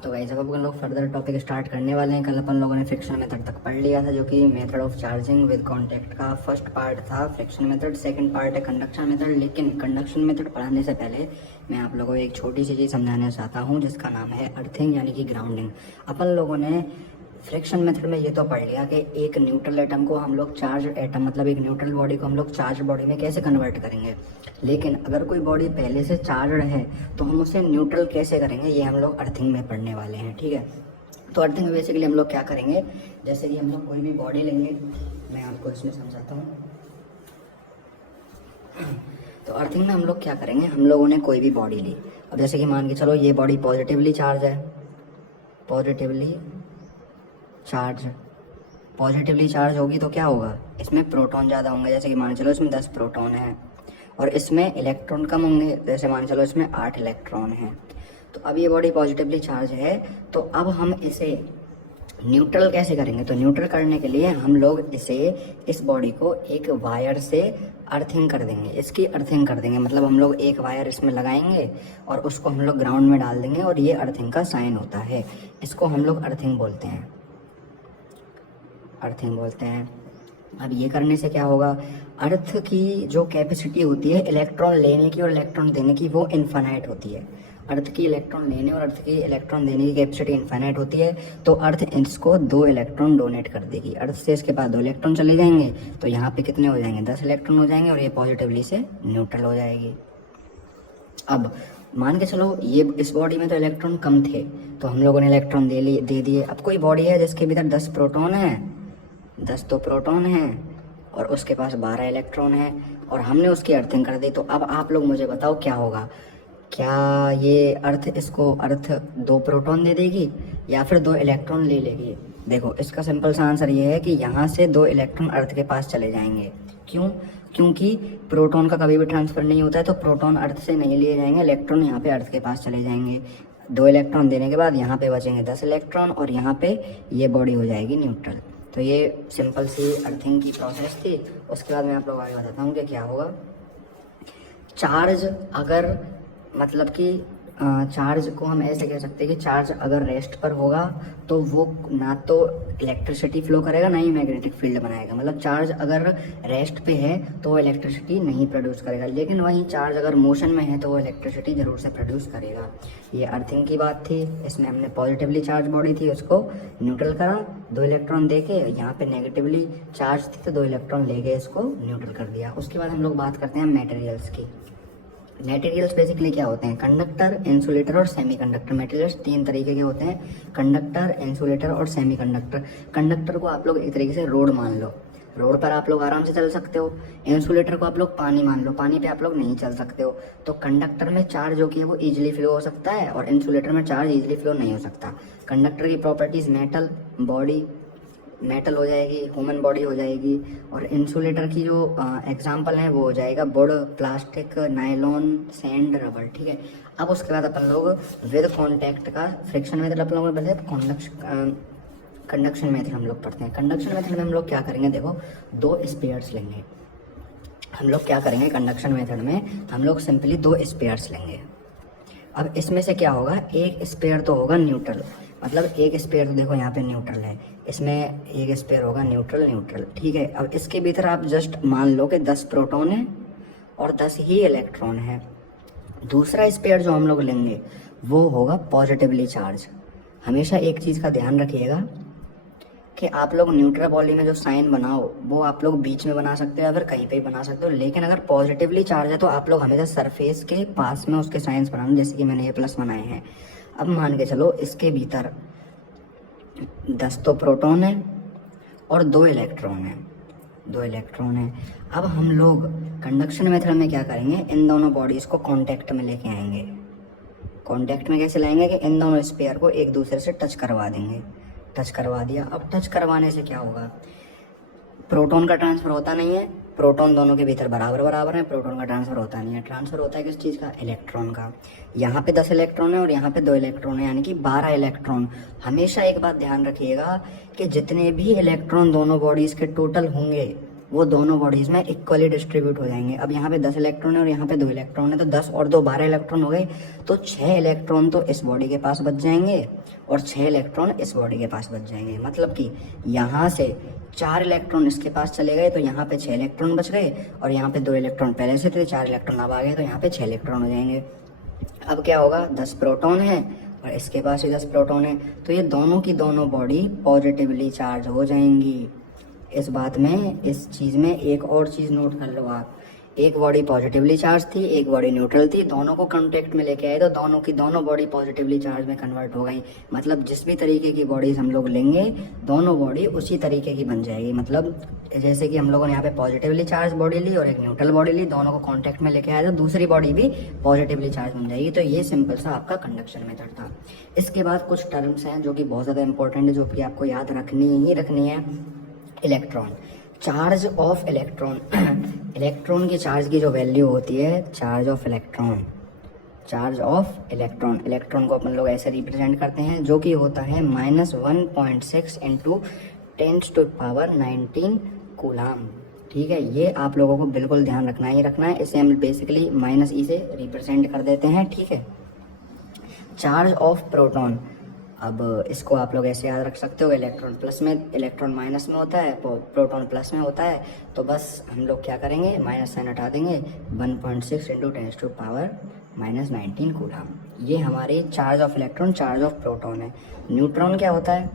तो गाइस अब अपन लोग फर्दर टॉपिक स्टार्ट करने वाले हैं। कल अपन लोगों ने फ्रिक्शन मेथड तक पढ़ लिया था, जो कि method of charging with contact का फर्स्ट पार्ट था फ्रिक्शन मेथड। सेकंड पार्ट है कंडक्शन मेथड। लेकिन कंडक्शन मेथड पढ़ाने से पहले मैं आप लोगों को एक छोटी सी चीज़ समझाना चाहता हूँ, जिसका नाम है अर्थिंग यानी कि ग्राउंडिंग। अपन लोगों ने फ्रिक्शन मेथड में ये तो पढ़ लिया कि एक न्यूट्रल एटम को हम लोग चार्ज एटम मतलब एक न्यूट्रल बॉडी को हम लोग चार्ज बॉडी में कैसे कन्वर्ट करेंगे। लेकिन अगर कोई बॉडी पहले से चार्जड है तो हम उसे न्यूट्रल कैसे करेंगे, ये हम लोग अर्थिंग में पढ़ने वाले हैं। ठीक है, तो अर्थिंग में बेसिकली हम लोग क्या करेंगे, जैसे कि हम लोग कोई भी बॉडी लेंगे, मैं आपको इसमें समझाता हूँ। तो अर्थिंग में हम लोग क्या करेंगे, हम लोगों ने कोई भी बॉडी ली। अब जैसे कि मान के चलो ये बॉडी पॉजिटिवली चार्ज है, पॉजिटिवली चार्ज होगी तो क्या होगा, इसमें प्रोटॉन ज़्यादा होंगे। जैसे कि मान चलो इसमें 10 प्रोटॉन है और इसमें इलेक्ट्रॉन कम होंगे। जैसे मान चलो इसमें 8 इलेक्ट्रॉन हैं। तो अब ये बॉडी पॉजिटिवली चार्ज है, तो अब हम इसे न्यूट्रल कैसे करेंगे। तो न्यूट्रल करने के लिए हम लोग इस बॉडी को एक वायर से अर्थिंग कर देंगे, इसकी अर्थिंग कर देंगे। मतलब हम लोग एक वायर इसमें लगाएंगे और उसको हम लोग ग्राउंड में डाल देंगे और ये अर्थिंग का साइन होता है। इसको हम लोग अर्थिंग बोलते हैं, अर्थिंग बोलते हैं। अब ये करने से क्या होगा, अर्थ की जो कैपेसिटी होती है इलेक्ट्रॉन लेने की और इलेक्ट्रॉन देने की, वो इनफाइनाइट होती है। अर्थ की इलेक्ट्रॉन लेने और अर्थ की इलेक्ट्रॉन देने की कैपेसिटी इनफाइनाइट होती है। तो अर्थ इसको 2 इलेक्ट्रॉन डोनेट कर देगी। अर्थ से इसके पास 2 इलेक्ट्रॉन चले जाएंगे, तो यहाँ पे कितने हो जाएंगे, 10 इलेक्ट्रॉन हो जाएंगे और ये पॉजिटिवली से न्यूट्रल हो जाएगी। अब मान के चलो ये इस बॉडी में तो इलेक्ट्रॉन कम थे, तो हम लोगों ने इलेक्ट्रॉन दे दिए। अब कोई बॉडी है जिसके भीतर 10 प्रोटॉन है, 10 तो प्रोटॉन हैं और उसके पास 12 इलेक्ट्रॉन है और हमने उसकी अर्थिंग कर दी। तो अब आप लोग मुझे बताओ क्या होगा, क्या ये इसको अर्थ 2 प्रोटॉन दे देगी या फिर 2 इलेक्ट्रॉन ले लेगी। देखो इसका सिंपल सा आंसर ये है कि यहाँ से 2 इलेक्ट्रॉन अर्थ के पास चले जाएंगे। क्यों, क्योंकि प्रोटॉन का कभी भी ट्रांसफर नहीं होता है, तो प्रोटॉन अर्थ से नहीं लिए जाएंगे, इलेक्ट्रॉन यहाँ पे अर्थ के पास चले जाएंगे। 2 इलेक्ट्रॉन देने के बाद यहाँ पे बचेंगे 10 इलेक्ट्रॉन और यहाँ पे ये बॉडी हो जाएगी न्यूट्रल। तो ये सिंपल सी अर्थिंग की प्रोसेस थी। उसके बाद मैं आप लोग आगे बताता हूँ कि क्या होगा। चार्ज अगर मतलब कि चार्ज को हम ऐसे कह सकते हैं कि चार्ज अगर रेस्ट पर होगा तो वो ना तो इलेक्ट्रिसिटी फ्लो करेगा ना ही मैग्नेटिक फील्ड बनाएगा। मतलब चार्ज अगर रेस्ट पे है तो वो इलेक्ट्रिसिटी नहीं प्रोड्यूस करेगा, लेकिन वहीं चार्ज अगर मोशन में है तो वो इलेक्ट्रिसिटी ज़रूर से प्रोड्यूस करेगा। ये अर्थिंग की बात थी। इसमें हमने पॉजिटिवली चार्ज बॉडी थी उसको न्यूट्रल करा, 2 इलेक्ट्रॉन दे के। यहाँ पे नेगेटिवली चार्ज थी तो 2 इलेक्ट्रॉन ले गए, इसको न्यूट्रल कर दिया। उसके बाद हम लोग बात करते हैं मटेरियल्स की। मटेरियल्स बेसिकली क्या होते हैं, कंडक्टर, इंसुलेटर और सेमीकंडक्टर। मटेरियल्स 3 तरीके के होते हैं, कंडक्टर, इंसुलेटर और सेमीकंडक्टर। कंडक्टर को आप लोग एक तरीके से रोड मान लो, रोड पर आप लोग आराम से चल सकते हो। इंसुलेटर को आप लोग पानी मान लो, पानी पे आप लोग नहीं चल सकते हो। तो कंडक्टर में चार्ज जो कि है वो ईजिली फ्लो हो सकता है और इंसुलेटर में चार्ज ईजिली फ्लो नहीं हो सकता। कंडक्टर की प्रॉपर्टीज मेटल बॉडी, मेटल हो जाएगी, ह्यूमन बॉडी हो जाएगी। और इंसुलेटर की जो एग्जांपल है वो हो जाएगा would, plastic, nylon, sand, rubber. ठीक है, अब उसके बाद अपन लोग विद कॉन्टैक्ट का फ्रिक्शन मेथड अपन लोग पढ़ते हैं, कंडक्शन मेथड हम लोग पढ़ते हैं। कंडक्शन मेथड में हम लोग क्या करेंगे, देखो 2 स्पेयर्स लेंगे। हम लोग क्या करेंगे कंडक्शन मेथड में, हम लोग सिंपली 2 स्पेयर्स लेंगे। अब इसमें से क्या होगा, एक स्पेयर तो होगा न्यूट्रल, मतलब एक स्पेयर तो देखो यहाँ पे न्यूट्रल है, इसमें एक स्पेयर होगा न्यूट्रल। ठीक है, अब इसके भीतर आप जस्ट मान लो कि 10 प्रोटॉन है और 10 ही इलेक्ट्रॉन है। दूसरा स्पेयर जो हम लोग लेंगे वो होगा पॉजिटिवली चार्ज। हमेशा एक चीज़ का ध्यान रखिएगा कि आप लोग न्यूट्रल बॉडी में जो साइन बनाओ वो आप लोग बीच में बना सकते हो या फिर कहीं पे भी बना सकते हो, लेकिन अगर पॉजिटिवली चार्ज है तो आप लोग हमेशा सरफेस के पास में उसके साइंस बनाना, जैसे कि मैंने ये प्लस बनाए हैं। अब मान के चलो इसके भीतर 10 तो प्रोटॉन है और 2 इलेक्ट्रॉन है। अब हम लोग कंडक्शन मेथड में क्या करेंगे, इन दोनों बॉडीज़ को कांटेक्ट में लेके आएंगे। कांटेक्ट में कैसे लाएंगे कि इन दोनों स्पेयर को एक दूसरे से टच करवा देंगे। टच करवा दिया, अब टच करवाने से क्या होगा, प्रोटॉन का ट्रांसफर होता नहीं है, प्रोटॉन दोनों के भीतर बराबर है, प्रोटॉन का ट्रांसफर होता नहीं है। ट्रांसफर होता है किस चीज़ का, इलेक्ट्रॉन का। यहाँ पे 10 इलेक्ट्रॉन है और यहाँ पे 2 इलेक्ट्रॉन है, यानी कि 12 इलेक्ट्रॉन। हमेशा एक बात ध्यान रखिएगा कि जितने भी इलेक्ट्रॉन दोनों बॉडीज़ के टोटल होंगे वो दोनों बॉडीज़ में इक्वली डिस्ट्रीब्यूट हो जाएंगे। अब यहाँ पे 10 इलेक्ट्रॉन है और यहाँ पे 2 इलेक्ट्रॉन है, तो 10 और 2 12 इलेक्ट्रॉन हो गए, तो 6 इलेक्ट्रॉन तो इस बॉडी के पास बच जाएंगे और 6 इलेक्ट्रॉन इस बॉडी के पास बच जाएंगे। मतलब कि यहाँ से 4 इलेक्ट्रॉन इसके पास चले गए तो यहाँ पे 6 इलेक्ट्रॉन बच गए, और यहाँ पे 2 इलेक्ट्रॉन पहले से थे, 4 इलेक्ट्रॉन अब आ गए, तो यहाँ पे 6 इलेक्ट्रॉन हो जाएंगे। अब क्या होगा, 10 प्रोटॉन है और इसके पास भी 10 प्रोटॉन है, तो ये दोनों की दोनों बॉडी पॉजिटिवली चार्ज हो जाएंगी। इस बात में, इस चीज़ में एक और चीज़ नोट कर लो आप, एक बॉडी पॉजिटिवली चार्ज थी, एक बॉडी न्यूट्रल थी, दोनों को कॉन्टेक्ट में लेके आए तो दोनों की दोनों बॉडी पॉजिटिवली चार्ज में कन्वर्ट हो गई। मतलब जिस भी तरीके की बॉडीज हम लोग लेंगे, दोनों बॉडी उसी तरीके की बन जाएगी। मतलब जैसे कि हम लोगों ने यहाँ पे पॉजिटिवली चार्ज बॉडी ली और एक न्यूट्रल बॉडी ली, दोनों को कॉन्टेक्ट में लेके आया तो दूसरी बॉडी भी पॉजिटिवली चार्ज बन जाएगी। तो ये सिंपल सा आपका कंडक्शन मेथड था। इसके बाद कुछ टर्म्स हैं जो कि बहुत ज़्यादा इंपॉर्टेंट है, जो कि आपको याद रखनी है। Electron, charge of electron electron की चार्ज की जो वैल्यू होती है, charge of electron, charge of electron, electron को अपन लोग ऐसे रिप्रेजेंट करते हैं जो कि होता है -1.6 इंटू 10⁻19 कूलाम। ठीक है, ये आप लोगों को बिल्कुल ध्यान रखना ही रखना है। इसे हम बेसिकली -e से रिप्रेजेंट कर देते हैं। ठीक है, चार्ज ऑफ प्रोटॉन, अब इसको आप लोग ऐसे याद रख सकते हो, इलेक्ट्रॉन प्लस में, इलेक्ट्रॉन माइनस में होता है, प्रोटॉन प्लस में होता है, तो बस हम लोग क्या करेंगे, माइनस साइन हटा देंगे, 1.6 इंटू 10⁻19 कूलाम। ये हमारी charge of electron, charge of proton है। न्यूट्रॉन क्या होता है,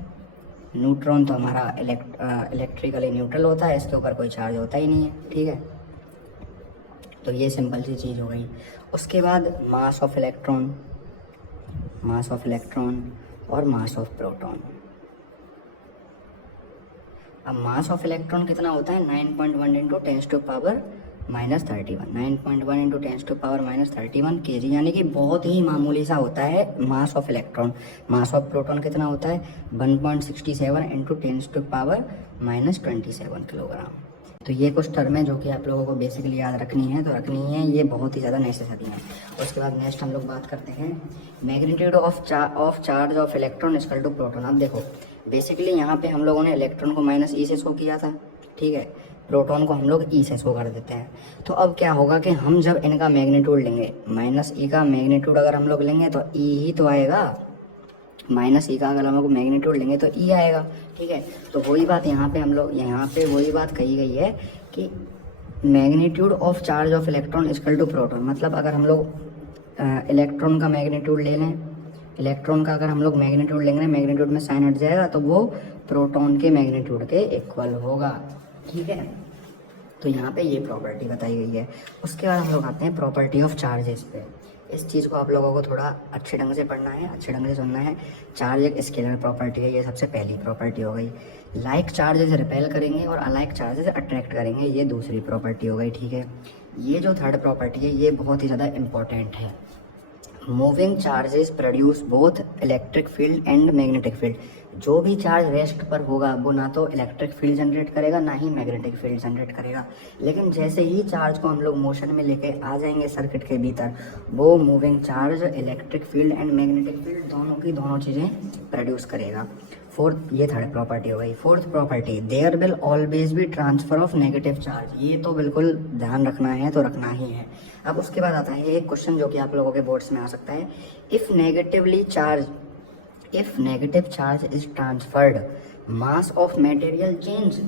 न्यूट्रॉन तो हमारा इलेक्ट्रिकली न्यूट्रल होता है, इसके ऊपर कोई चार्ज होता ही नहीं है। ठीक है, तो ये सिंपल सी चीज़ हो गई। उसके बाद mass of electron, mass of electron और मास ऑफ प्रोटॉन। अब मास ऑफ इलेक्ट्रॉन कितना होता है, 9.1 इंटू 10⁻31, 9.1 इंटू 10⁻31 kg, यानी कि बहुत ही मामूली सा होता है mass of electron. Mass of proton कितना होता है, 1.67 इंटू 10⁻27 किलोग्राम। तो ये कुछ टर्म है जो कि आप लोगों को बेसिकली याद रखनी है, तो रखनी है, ये बहुत ही ज़्यादा नेसेसरी है। उसके बाद नेक्स्ट हम लोग बात करते हैं magnitude of charge of electron equal to proton. अब देखो, बेसिकली यहाँ पे हम लोगों ने इलेक्ट्रॉन को -e से शो किया था, ठीक है, प्रोटॉन को हम लोग e से शो कर देते हैं। तो अब क्या होगा कि हम जब इनका मैग्नीट्यूड लेंगे, -e का मैग्नीट्यूड अगर हम लोग लेंगे तो e ही तो आएगा, -e का अगर हम लोग मैग्नीट्यूड लेंगे तो e आएगा। ठीक है, तो वही बात यहाँ पे हम लोग, यहाँ पे वही बात कही गई है कि magnitude of charge of electron equal to proton. मतलब अगर हम लोग इलेक्ट्रॉन का मैग्नीट्यूड ले लें, इलेक्ट्रॉन का अगर हम लोग मैग्नीट्यूड लेंगे, मैग्नीट्यूड में साइन हट जाएगा, तो वो प्रोटॉन के मैग्नीट्यूड के इक्वल होगा। ठीक है, तो यहाँ पे ये प्रॉपर्टी बताई गई है। उसके बाद हम लोग आते हैं प्रॉपर्टी ऑफ चार्जेस पे। इस चीज़ को आप लोगों को थोड़ा अच्छे ढंग से पढ़ना है, अच्छे ढंग से सुनना है। चार्ज एक स्केलर प्रॉपर्टी है, ये सबसे पहली प्रॉपर्टी हो गई। लाइक चार्जेस रिपेल करेंगे और अलाइक चार्जेस अट्रैक्ट करेंगे, ये दूसरी प्रॉपर्टी हो गई। ठीक है, ये जो थर्ड प्रॉपर्टी है ये बहुत ही ज़्यादा इंपॉर्टेंट है। Moving charges produce both electric field and magnetic field. जो भी चार्ज रेस्ट पर होगा वो ना तो इलेक्ट्रिक फील्ड जनरेट करेगा ना ही मैग्नेटिक फील्ड जनरेट करेगा, लेकिन जैसे ही चार्ज को हम लोग मोशन में लेके आ जाएंगे सर्किट के भीतर, वो moving charge electric field and magnetic field दोनों की दोनों चीज़ें प्रोड्यूस करेगा। फोर्थ, ये थर्ड प्रॉपर्टी हो गई। Fourth property, there will always be transfer of negative charge. ये तो बिल्कुल ध्यान रखना है, तो रखना ही है। अब उसके बाद आता है एक क्वेश्चन जो कि आप लोगों के बोर्ड्स में आ सकता है, if negative charge is transferred mass of material change.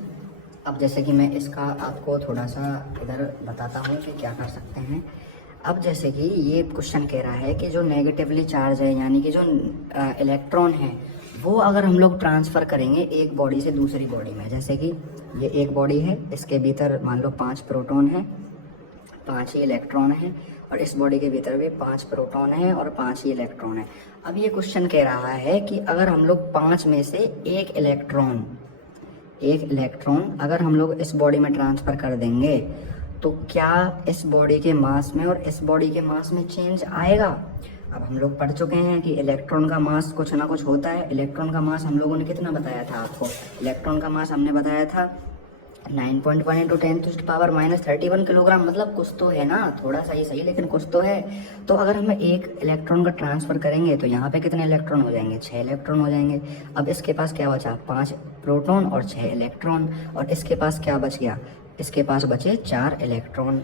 अब जैसे कि मैं इसका आपको थोड़ा सा इधर बताता हूँ कि क्या कर सकते हैं। अब जैसे कि ये क्वेश्चन कह रहा है कि जो नेगेटिवली चार्ज है, यानी कि जो इलेक्ट्रॉन है, वो अगर हम लोग ट्रांसफ़र करेंगे एक बॉडी से दूसरी बॉडी में, जैसे कि ये एक बॉडी है, इसके भीतर मान लो 5 प्रोटॉन है, 5 ही इलेक्ट्रॉन है, और इस बॉडी के भीतर भी 5 प्रोटॉन है और 5 ही इलेक्ट्रॉन है। अब ये क्वेश्चन कह रहा है कि अगर हम लोग 5 में से एक इलेक्ट्रॉन अगर हम लोग इस बॉडी में ट्रांसफ़र कर देंगे तो क्या इस बॉडी के मास में और इस बॉडी के मास में चेंज आएगा। अब हम लोग पढ़ चुके हैं कि इलेक्ट्रॉन का मास कुछ ना कुछ होता है। इलेक्ट्रॉन का मास हम लोगों ने कितना बताया था आपको, इलेक्ट्रॉन का मास हमने बताया था 9.1 इंटू 10⁻31 किलोग्राम। मतलब कुछ तो है ना, थोड़ा सा ही सही लेकिन कुछ तो है। तो अगर हम एक इलेक्ट्रॉन का ट्रांसफ़र करेंगे तो यहाँ पे कितने इलेक्ट्रॉन हो जाएंगे, 6 इलेक्ट्रॉन हो जाएंगे। अब इसके पास क्या बचा, 5 प्रोटॉन और 6 इलेक्ट्रॉन, और इसके पास क्या बच गया, इसके पास बचे 4 इलेक्ट्रॉन।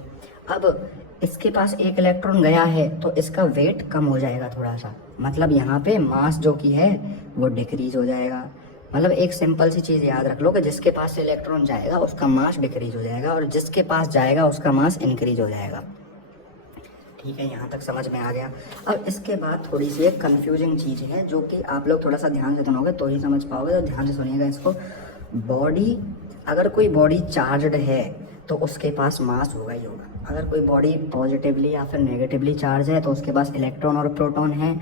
अब इसके पास एक इलेक्ट्रॉन गया है तो इसका वेट कम हो जाएगा थोड़ा सा, मतलब यहाँ पे मास जो कि है वो डिक्रीज हो जाएगा। मतलब एक सिंपल सी चीज़ याद रख लो कि जिसके पास से इलेक्ट्रॉन जाएगा उसका मास डिक्रीज हो जाएगा और जिसके पास जाएगा उसका मास इंक्रीज हो जाएगा। ठीक है, यहाँ तक समझ में आ गया। अब इसके बाद थोड़ी सी एक कंफ्यूजिंग चीज़ है जो कि आप लोग थोड़ा सा ध्यान से सुनोगे तो ही समझ पाओगे, तो ध्यान से सुनिएगा इसको। बॉडी, अगर कोई बॉडी चार्जड है तो उसके पास मास होगा ही होगा। अगर कोई बॉडी पॉजिटिवली या फिर नेगेटिवली चार्ज है तो उसके पास इलेक्ट्रॉन और प्रोटॉन है,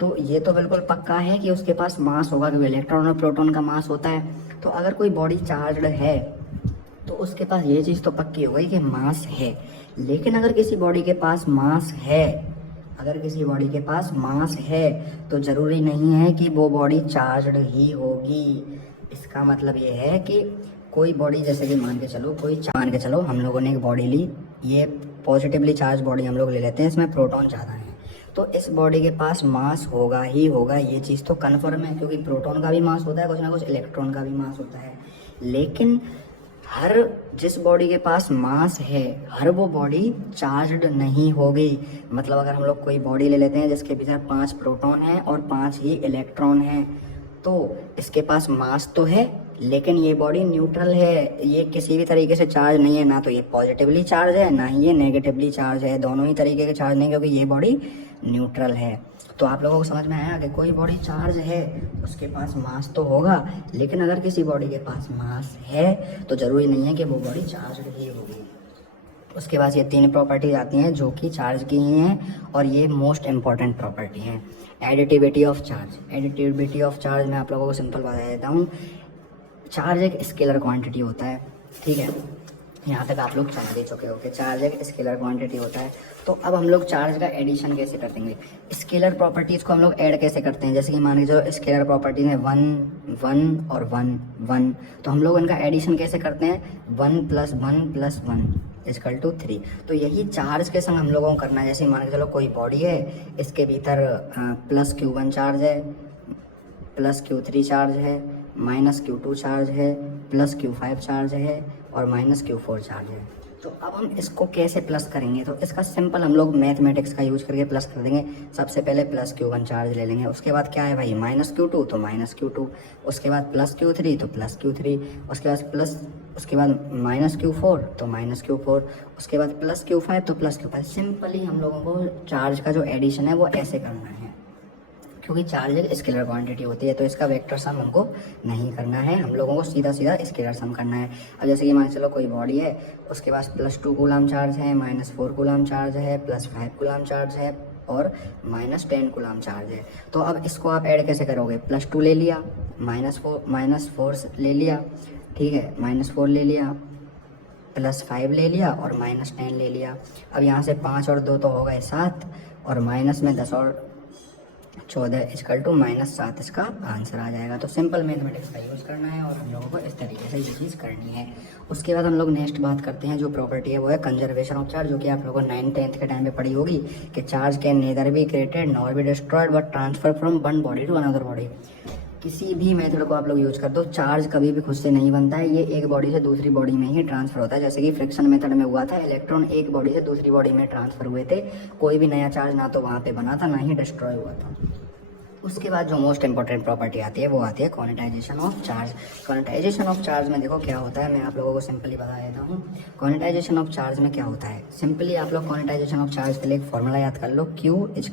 तो ये तो बिल्कुल पक्का है कि उसके पास मास होगा, क्योंकि इलेक्ट्रॉन और प्रोटॉन का मास होता है। तो अगर कोई बॉडी चार्जड है तो उसके पास ये चीज़ तो पक्की हो गई कि मास है। लेकिन अगर किसी बॉडी के पास मास है, अगर किसी बॉडी के पास मास है तो ज़रूरी नहीं है कि वो बॉडी चार्जड ही होगी। इसका मतलब ये है कि कोई बॉडी, जैसे कि मान के चलो हम लोगों ने एक बॉडी ली, ये पॉजिटिवली चार्ज बॉडी हम लोग ले लेते हैं, इसमें प्रोटॉन ज़्यादा है, तो इस बॉडी के पास मास होगा ही होगा, ये चीज़ तो कन्फर्म है, क्योंकि प्रोटॉन का भी मास होता है कुछ ना कुछ, इलेक्ट्रॉन का भी मास होता है। लेकिन जिस बॉडी के पास मास है हर वो बॉडी चार्जड नहीं होगी। मतलब अगर हम लोग कोई बॉडी ले लेते हैं जिसके भीतर 5 प्रोटॉन है और 5 ही इलेक्ट्रॉन है, तो इसके पास मास तो है लेकिन ये बॉडी न्यूट्रल है, ये किसी भी तरीके से चार्ज नहीं है, ना तो ये पॉजिटिवली चार्ज है ना ही ये नेगेटिवली चार्ज है, दोनों ही तरीके के चार्ज नहीं, क्योंकि ये बॉडी न्यूट्रल है। तो आप लोगों को समझ में आया कि कोई बॉडी चार्ज है उसके पास मास तो होगा, लेकिन अगर किसी बॉडी के पास मास है तो ज़रूरी नहीं है कि वो बॉडी चार्ज ही होगी। उसके बाद ये 3 प्रॉपर्टीज आती हैं जो कि चार्ज की ही हैं और ये मोस्ट इंपॉर्टेंट प्रॉपर्टी हैं। Additivity of charge, additivity of charge मैं आप लोगों को सिंपल बता देता हूँ। चार्ज एक स्केलर क्वांटिटी होता है, ठीक है, यहाँ तक आप लोग समझ ही चुके हो कि चार्ज एक स्केलर क्वांटिटी होता है। तो अब हम लोग चार्ज का एडिशन कैसे कर देंगे, स्केलर प्रॉपर्टीज़ को हम लोग ऐड कैसे करते हैं। जैसे कि मान लीजिए स्केलर प्रॉपर्टीज है 1 1 और 1 1, तो हम लोग इनका एडिशन कैसे करते हैं, 1 + 1 + 1 = 3। तो यही चार्ज के संग हम लोगों को करना है। जैसे मान के चलो कोई बॉडी है, इसके भीतर +Q1 चार्ज है, +Q3 चार्ज है, -Q2 चार्ज है, +Q5 चार्ज है और -Q4 चार्ज है। तो अब हम इसको कैसे प्लस करेंगे, तो इसका सिंपल हम लोग मैथमेटिक्स का यूज करके प्लस कर देंगे। सबसे पहले +Q1 चार्ज ले लेंगे, उसके बाद क्या है भाई -Q2 तो -Q2, उसके बाद +Q3 तो +Q3, उसके बाद -Q4 तो -Q4, उसके बाद +Q5 तो +Q5। सिंपली हम लोगों को चार्ज का जो एडिशन है वो ऐसे करना है, क्योंकि चार्ज एक स्केलर क्वांटिटी होती है तो इसका वेक्टर सम हमको नहीं करना है, हम लोगों को सीधा सीधा स्केलर सम करना है। अब जैसे कि मान चलो कोई बॉडी है, उसके पास +2 कूलम चार्ज है, -4 कूलम चार्ज है, +5 कूलम चार्ज है और -10 कूलम चार्ज है। तो अब इसको आप ऐड कैसे करोगे, +2 ले लिया, -4 ले लिया, ठीक है, -4 ले लिया, +5 ले लिया और -10 ले लिया। अब यहाँ से 5 और 2 तो हो गए 7 और माइनस में 10 और 14 = -7 इसका आंसर आ जाएगा। तो सिंपल मैथमेटिक्स का यूज़ करना है और हम लोगों को इस तरीके से ये चीज़ करनी है। उसके बाद हम लोग नेक्स्ट बात करते हैं, जो प्रॉपर्टी है वो है कंजर्वेशन ऑफ चार्ज, जो कि आप लोगों को 9th-10th के टाइम पे पढ़ी होगी कि charge can neither be created nor be destroyed but transfer from one body to another body. किसी भी मेथड को आप लोग यूज कर दो, चार्ज कभी भी खुद से नहीं बनता है, ये एक बॉडी से दूसरी बॉडी में ही ट्रांसफर होता है। जैसे कि फ्रिक्शन मेथड में हुआ था, इलेक्ट्रॉन एक बॉडी से दूसरी बॉडी में ट्रांसफर हुए थे, कोई भी नया चार्ज ना तो वहाँ पे बना था ना ही डिस्ट्रॉय हुआ था। उसके बाद जो मोस्ट इंपॉर्टेंट प्रॉपर्टी आती है वो आती है quantization of charge. Quantization of charge में देखो क्या होता है, मैं आप लोगों को सिंपली बता देता हूँ। क्वांटाइजेशन ऑफ चार्ज में क्या होता है, सिंपली आप लोग क्वांटाइजेशन ऑफ चार्ज के लिए एक फॉर्मूला याद कर लो, Q =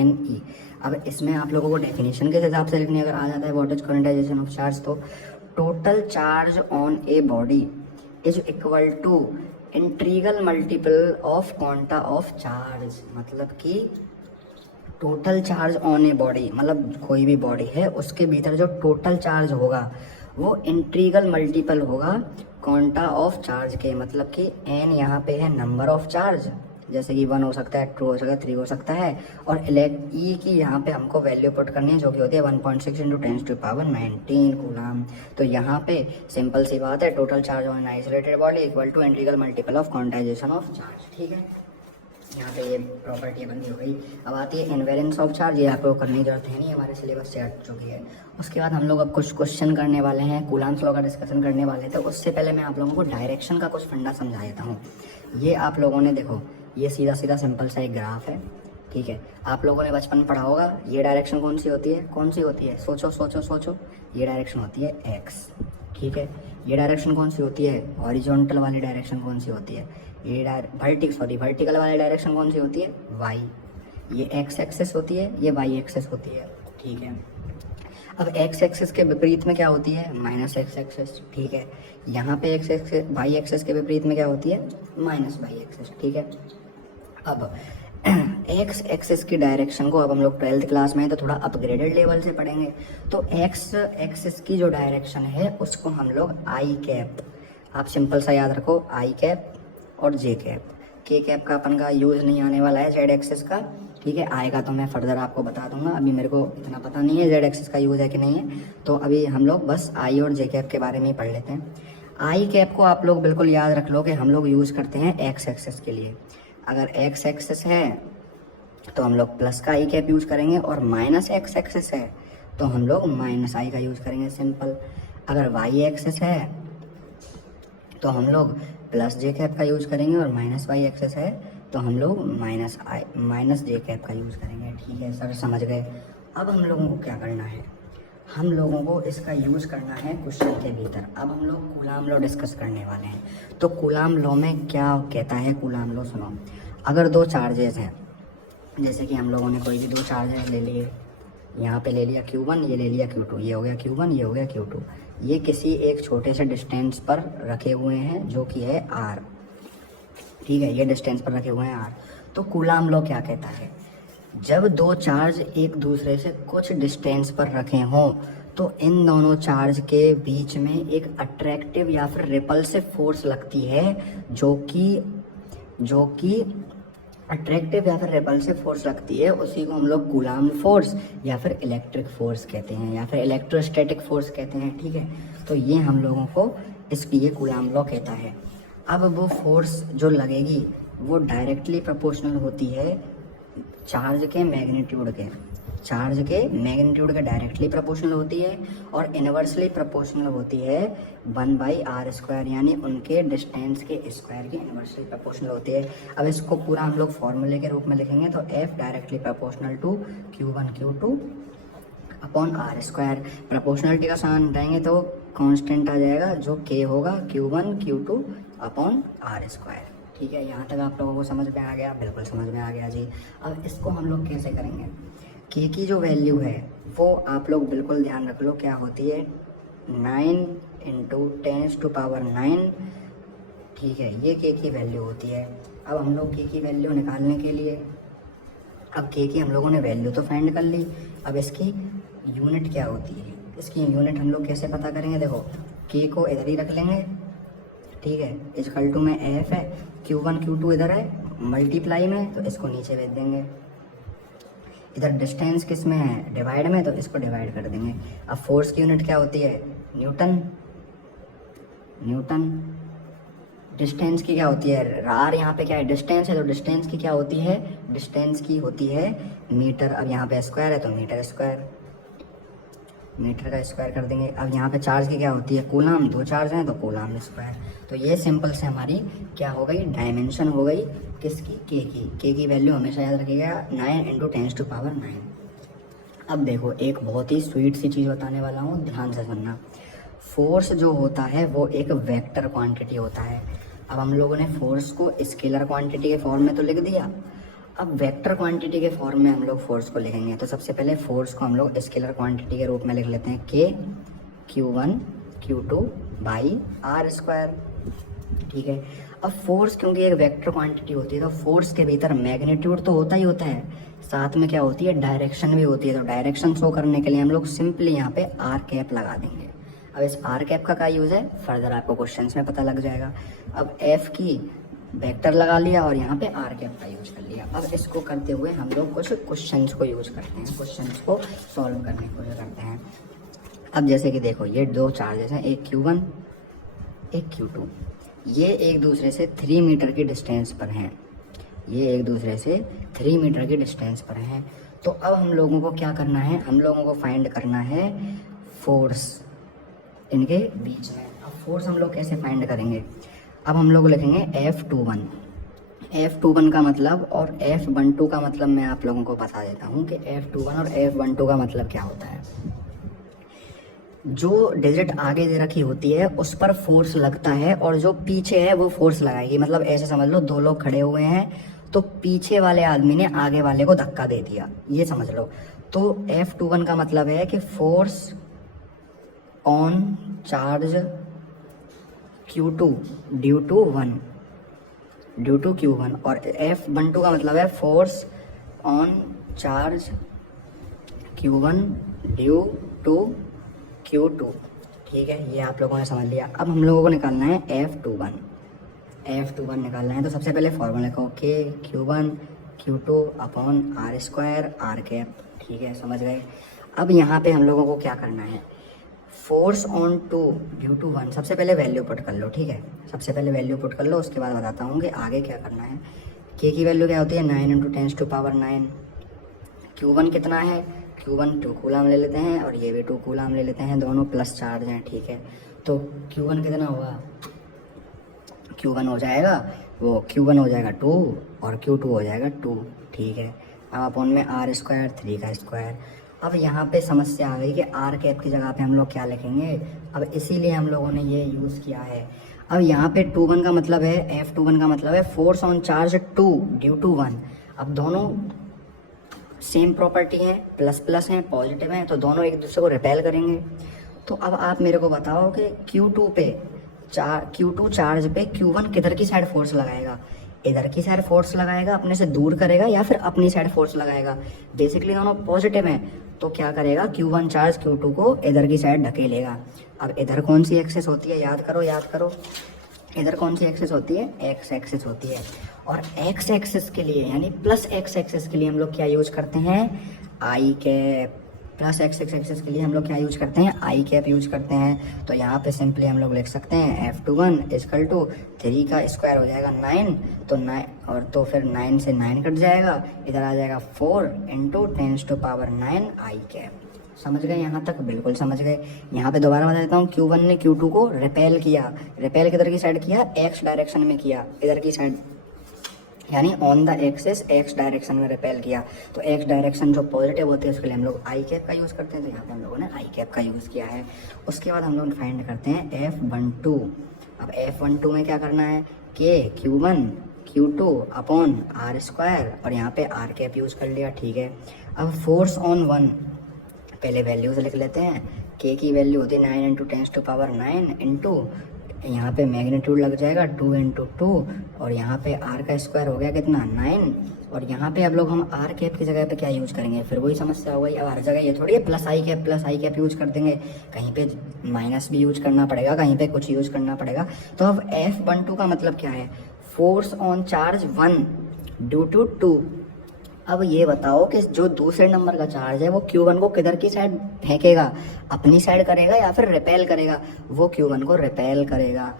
NE। अब इसमें आप लोगों को डेफिनेशन के हिसाब से लिखनी अगर आ जाता है what is quantization of charge, तो total charge on a body is equal to integral multiple of quanta of charge. मतलब कि total charge on a body, मतलब कोई भी बॉडी है उसके भीतर जो टोटल चार्ज होगा वो इंटीग्रल मल्टीपल होगा क्वांटा ऑफ चार्ज के। मतलब कि n यहाँ पे है नंबर ऑफ चार्ज, जैसे कि 1 हो सकता है, 2 हो सकता है, 3 हो सकता है, और E की यहाँ पे हमको वैल्यू पुट करनी है जो कि होती है 1.6 × 10⁻19 कूलम। तो यहाँ पे सिंपल सी बात है, total charge on isolated body equal to integral multiple of quantization of charge. ठीक है, यहाँ पे ये प्रॉपर्टी बंदी हो गई। अब आती है इनवेरिएंस ऑफ चार्ज, ये आपको करने की जरूरत है नहीं, हमारे सिलेबस से हट चुकी है। उसके बाद हम लोग अब कुछ क्वेश्चन करने वाले हैं, कूलाम्स लॉ का डिस्कशन करने वाले थे। उससे पहले मैं आप लोगों को डायरेक्शन का कुछ फंडा समझा देता हूँ। ये आप लोगों ने देखो, ये सीधा सीधा सिंपल सा एक ग्राफ है, ठीक है। आप लोगों ने बचपन पढ़ा होगा, ये डायरेक्शन कौन सी होती है, कौन सी होती है, सोचो सोचो सोचो। ये डायरेक्शन होती है एक्स, ठीक है। ये डायरेक्शन कौन सी होती है, हॉरिजॉन्टल वाली डायरेक्शन कौन सी होती है, ये वर्टिकल वाली डायरेक्शन कौन सी होती है, वाई। ये एक्स एक्सेस होती है, ये वाई एक्सेस होती है, ठीक है। अब एक्स एक्सेस के विपरीत में क्या होती है, माइनस एक्स एक्सेस, ठीक है। यहाँ पे एक्स एक्सेस वाई एक्सेस के विपरीत में क्या होती है, माइनस वाई एक्सेस, ठीक है। अब एक्स एक्सेस की डायरेक्शन को अब हम लोग 12th क्लास में है तो थोड़ा अपग्रेडेड लेवल से पढ़ेंगे। तो एक्स एक्सेस की जो डायरेक्शन है उसको हम लोग आई कैप, आप सिंपल सा याद रखो, आई कैप और जे कैप। के कैप का अपन का यूज़ नहीं आने वाला है जेड एक्सेस का, ठीक है। आएगा तो मैं फर्दर आपको बता दूंगा, अभी मेरे को इतना पता नहीं है जेड एक्सेस का यूज़ है कि नहीं है। तो अभी हम लोग बस आई और जे कैप के बारे में ही पढ़ लेते हैं। आई कैप को आप लोग बिल्कुल याद रख लो कि हम लोग यूज़ करते हैं एक्स एक्सेस के लिए। अगर एक्स एक्सेस है तो हम लोग प्लस का आई कैप यूज़ करेंगे, और माइनस एक्स एक्सेस है तो हम लोग माइनस आई का यूज़ करेंगे, सिंपल। अगर वाई एक्सेस है तो हम लोग प्लस जे कैप का यूज़ करेंगे, और माइनस वाई एक्सेस है तो हम लोग माइनस जे कैप का यूज़ करेंगे, ठीक है सर, समझ गए। अब हम लोगों को क्या करना है, हम लोगों को इसका यूज़ करना है क्वेश्चन के भीतर। अब हम लोग कूलाम लॉ डिस्कस करने वाले हैं। तो कूलाम लॉ में क्या कहता है, कूलाम लॉ सुनो। अगर दो चार्जेस हैं, जैसे कि हम लोगों ने कोई भी दो चार्जेस ले लिए, यहाँ पे ले लिया Q1, ये ले लिया Q2, ये हो गया Q1, ये हो गया Q2। ये किसी एक छोटे से डिस्टेंस पर रखे हुए हैं जो कि है R, ठीक है। ये डिस्टेंस पर रखे हुए हैं R। तो कूलाम लॉ क्या कहता है, जब दो चार्ज एक दूसरे से कुछ डिस्टेंस पर रखे हों तो इन दोनों चार्ज के बीच में एक अट्रैक्टिव या फिर रिपल्सिव फोर्स लगती है, जो कि अट्रैक्टिव या फिर रिपल्सिव फोर्स लगती है, उसी को हम लोग कूलाम फोर्स या फिर इलेक्ट्रिक फोर्स कहते हैं, या फिर इलेक्ट्रोस्टैटिक फोर्स कहते हैं, ठीक है। तो ये हम लोगों को ये कूलाम लॉ कहता है। अब वो फोर्स जो लगेगी वो डायरेक्टली प्रोपोर्शनल होती है चार्ज के मैग्नीट्यूड के डायरेक्टली प्रोपोर्शनल होती है, और इनवर्सली प्रोपोर्शनल होती है 1/r², यानी उनके डिस्टेंस के स्क्वायर की इनवर्सली प्रोपोर्शनल होती है। अब इसको पूरा हम लोग फॉर्मूले के रूप में लिखेंगे तो F directly proportional to Q1 Q2 upon r²। Proportionality का साइन हटाएंगे तो कांस्टेंट आ जाएगा जो K होगा Q1 Q2 अपॉन r², ठीक है। यहाँ तक आप लोगों को समझ में आ गया, बिल्कुल समझ में आ गया जी। अब इसको हम लोग कैसे करेंगे, के की जो वैल्यू है वो आप लोग बिल्कुल ध्यान रख लो, क्या होती है 9 × 10⁹, ठीक है। ये के की वैल्यू होती है। अब हम लोग के की वैल्यू निकालने के लिए, अब के की हम लोगों ने वैल्यू तो फाइंड कर ली, अब इसकी यूनिट क्या होती है, इसकी यूनिट हम लोग कैसे पता करेंगे, देखो के को इधर ही रख लेंगे, ठीक है। इक्वल टू में एफ है, Q1 Q2 इधर है मल्टीप्लाई में, तो इसको नीचे भेज देंगे। इधर डिस्टेंस किस में है, डिवाइड में, तो इसको डिवाइड कर देंगे। अब फोर्स की यूनिट क्या होती है, न्यूटन। डिस्टेंस की क्या होती है, आर, यहाँ पे क्या है डिस्टेंस है, तो डिस्टेंस की क्या होती है, डिस्टेंस की होती है मीटर। अब यहाँ पे स्क्वायर है तो मीटर का स्क्वायर कर देंगे। अब यहाँ पे चार्ज की क्या होती है, कूलाम, दो चार्ज हैं तो कूलाम स्क्वायर। तो ये सिंपल से हमारी क्या हो गई, डायमेंशन हो गई किसकी, के की वैल्यू हमेशा याद रखिएगा 9 × 10⁹। अब देखो एक बहुत ही स्वीट सी चीज़ बताने वाला हूँ, ध्यान से सुनना। फोर्स जो होता है वो एक वेक्टर क्वांटिटी होता है। अब हम लोगों ने फोर्स को स्केलर क्वांटिटी के फॉर्म में तो लिख दिया, अब वेक्टर क्वांटिटी के फॉर्म में हम लोग फोर्स को लिखेंगे। तो सबसे पहले फोर्स को हम लोग स्केलर क्वांटिटी के रूप में लिख लेते हैं, K Q1 Q2 r², ठीक है। अब फोर्स क्योंकि एक वेक्टर क्वांटिटी होती है तो फोर्स के भीतर मैग्नीट्यूड तो होता ही होता है, साथ में क्या होती है, डायरेक्शन भी होती है। तो डायरेक्शन शो करने के लिए हम लोग सिंपली यहाँ पे r कैप लगा देंगे। अब इस r कैप का क्या यूज़ है, फर्दर आपको क्वेश्चंस में पता लग जाएगा। अब F की वेक्टर लगा लिया और यहाँ पे r कैप का यूज कर लिया। अब इसको करते हुए हम लोग कुछ क्वेश्चंस को यूज करते हैं, क्वेश्चंस को सॉल्व करने को करते हैं। अब जैसे कि देखो ये दो चार्जेस हैं, एक Q1 एक Q2, ये एक दूसरे से 3 मीटर की डिस्टेंस पर हैं। ये एक दूसरे से 3 मीटर की डिस्टेंस पर हैं। तो अब हम लोगों को क्या करना है, हम लोगों को फाइंड करना है फोर्स इनके बीच में। अब फोर्स हम लोग कैसे फाइंड करेंगे, अब हम लोग लिखेंगे F21। F21 का मतलब और F12 का मतलब मैं आप लोगों को बता देता हूँ कि F21 और F12 का मतलब क्या होता है। जो डिजिट आगे दे रखी होती है उस पर फोर्स लगता है और जो पीछे है वो फोर्स लगाएगी। मतलब ऐसे समझ लो, दो लोग खड़े हुए हैं तो पीछे वाले आदमी ने आगे वाले को धक्का दे दिया, ये समझ लो। तो F21 का मतलब है कि force on charge Q2 due to Q1, और F12 का मतलब है force on charge Q1 due to Q2। ठीक है, ये आप लोगों ने समझ लिया। अब हम लोगों को निकालना है F21 निकालना है। तो सबसे पहले फॉर्मूला लिखो K Q1 Q2 upon R square R cap. ठीक है, समझ गए। अब यहाँ पे हम लोगों को क्या करना है, फोर्स ऑन 2 ड्यू टू 1, सबसे पहले वैल्यू पुट कर लो। ठीक है, सबसे पहले वैल्यू पुट कर लो, उसके बाद बताता हूँ कि आगे क्या करना है। K की वैल्यू क्या होती है 9 × 10⁻⁹। Q1 कितना है, Q1 2 कूलाम ले लेते हैं और ये भी 2 कूलाम ले लेते हैं, दोनों प्लस चार्ज हैं। ठीक है, तो Q1 कितना होगा, Q1 हो जाएगा 2 और Q2 हो जाएगा 2। ठीक है, अब अपॉन में R स्क्वायर 3 का स्क्वायर। अब यहाँ पे समस्या आ गई कि R कैप की जगह पे हम लोग क्या लिखेंगे, अब इसीलिए हम लोगों ने ये यूज़ किया है। अब यहाँ पे 21 का मतलब है, F21 का मतलब है force on charge 2 due to 1। अब दोनों सेम प्रॉपर्टी है, प्लस प्लस हैं, पॉजिटिव हैं, तो दोनों एक दूसरे को रिपेल करेंगे। तो अब आप मेरे को बताओ कि Q2 चार्ज पे Q1 किधर की साइड फोर्स लगाएगा, इधर की साइड फोर्स लगाएगा, अपने से दूर करेगा, या फिर अपनी साइड फोर्स लगाएगा। बेसिकली दोनों पॉजिटिव हैं, तो क्या करेगा, Q1 चार्ज Q2 को इधर की साइड ढकेलेगा। अब इधर कौन सी एक्सेस होती है, याद करो, इधर कौन सी एक्सेस होती है, एक्स एक्सेस होती है। और एक्स एक्सेस के लिए यानी प्लस एक्स एक्सेस के लिए हम लोग क्या यूज करते हैं, आई कैप। प्लस एक्स एक्सेस के लिए हम लोग क्या यूज करते हैं, आई कैप यूज करते हैं। तो यहाँ पे सिंपली हम लोग लिख सकते हैं F21 = 3 का स्क्वायर हो जाएगा 9, तो 9 और तो फिर 9 से 9 कट जाएगा, इधर आ जाएगा 4 × 10⁻⁹ आई कैप। समझ गए यहाँ तक, बिल्कुल समझ गए। यहाँ पे दोबारा बता देता हूँ, Q1 ने Q2 को रिपेल किया, रिपेल किधर की साइड किया, एक्स डायरेक्शन में किया, इधर की साइड यानी on the axis x direction में रिपेल किया। तो एक्स डायरेक्शन जो पॉजिटिव होते हैं उसके लिए हम लोग आई कैप का यूज़ करते हैं, तो यहाँ पे हम लोगों ने आई कैप का यूज़ किया है। उसके बाद हम लोग फाइंड करते हैं F12। अब F12 में क्या करना है, K Q1 Q2 upon R square और यहाँ पे R कैप यूज़ कर लिया। ठीक है, अब फोर्स ऑन 1, पहले वैल्यूज लिख लेते हैं। K की वैल्यू होती है 9 × 10⁻⁹ इंटू यहाँ पे मैग्नीट्यूड लग जाएगा 2 × 2 और यहाँ पे R का स्क्वायर हो गया कितना 9। और यहाँ पे अब लोग हम R कैप की जगह पे क्या यूज़ करेंगे, फिर वही समस्या हो गई। अब हर जगह ये थोड़ी है प्लस आई कैप यूज़ कर देंगे, कहीं पे माइनस भी यूज करना पड़ेगा, कहीं पे कुछ यूज करना पड़ेगा। तो अब F12 का मतलब क्या है, force on charge 1 due to 2। अब ये बताओ कि जो दूसरे नंबर का चार्ज है वो Q1 को किधर की साइड फेंकेगा, अपनी साइड करेगा या फिर रिपेल करेगा, वो Q1 को रिपेल करेगा।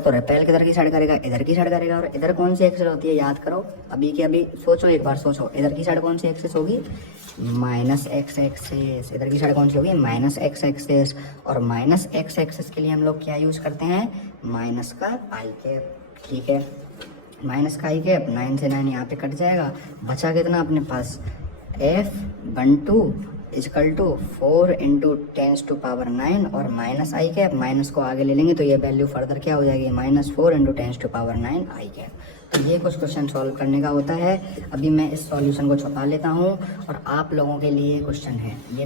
तो रिपेल किधर की साइड करेगा, इधर की साइड करेगा। और इधर कौन सी एक्सेस होती है, याद करो, अभी के अभी सोचो, एक बार सोचो, इधर की साइड कौन सी एक्सेस होगी, माइनस एक्स एक्सेस। इधर की साइड कौन सी होगी, माइनस एक्स एक्सेस। और माइनस एक्स एक्सेस के लिए हम लोग क्या यूज़ करते हैं, माइनस का आई कैप। ठीक है, माइनस का आई कैप, 9 से 9 यहाँ पे कट जाएगा, बचा कितना अपने पास, F12 = 4 × 10⁻⁹ और माइनस आई कैप, माइनस को आगे ले लेंगे तो ये वैल्यू फर्दर क्या हो जाएगी, -4 × 10⁻⁹ आई कैप। तो ये कुछ क्वेश्चन सॉल्व करने का होता है। अभी मैं इस सॉल्यूशन को छुपा लेता हूँ और आप लोगों के लिए ये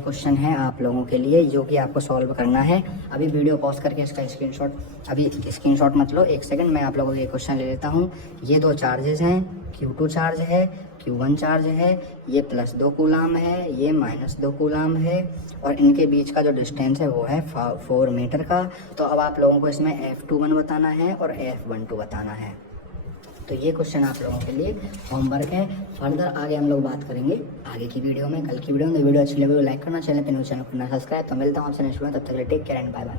क्वेश्चन है आप लोगों के लिए जो कि आपको सॉल्व करना है। अभी वीडियो पॉज करके इसका स्क्रीनशॉट मत लो, 1 सेकंड, मैं आप लोगों के लिए क्वेश्चन ले लेता हूँ। ये 2 चार्जेस हैं, Q2 चार्ज है, Q1 चार्ज है, ये +2 कूलाम है, ये -2 कूलाम है और इनके बीच का जो डिस्टेंस है वो है 4 मीटर का। तो अब आप लोगों को इसमें F21 बताना है और F12 बताना है। तो ये क्वेश्चन आप लोगों के लिए होमवर्क है। फर्दर आगे हम लोग बात करेंगे आगे की वीडियो में, कल की वीडियो में। वीडियो अच्छी लगे तो लाइक करना, चैनल पे न्यू चैनल करना सब्सक्राइब। तो मिलता हूँ आपसे नेक्स्ट वीडियो, तब तक के लिए take care and bye bye.